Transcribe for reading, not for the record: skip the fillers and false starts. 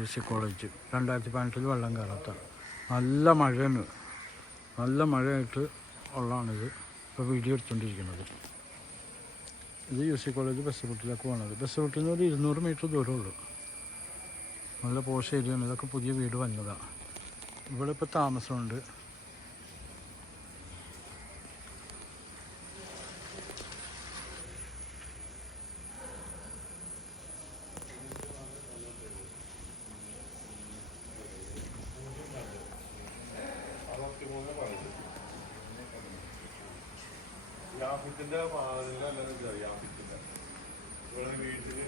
യൂസി college 2018 വെള്ളം കയറാത്ത നല്ല മഴയാണ്. നല്ല മഴയായിട്ട് ഉള്ളതാണിത്. ഇപ്പോൾ വീഡിയോ എടുത്തുകൊണ്ടിരിക്കുന്നത്. ഇത് യൂസി കോളേജ് ബസ് റൂട്ടിലേക്ക് പോകുന്നത്. ബസ് റൂട്ടിൽ നിന്ന് ഒരു 200 മീറ്റർ ദൂരമുള്ളൂ. നല്ല പോഷ് ഏരിയയാണ്. ഇതൊക്കെ പുതിയ വീട് വന്നതാണ്. ഇവിടെ ഇപ്പോൾ താമസമുണ്ട്. യാഫിത്തിന്റെ പാതിലെല്ലാം യാഫിത്തിന്റെ ഇവിടെ വീട്ടിൽ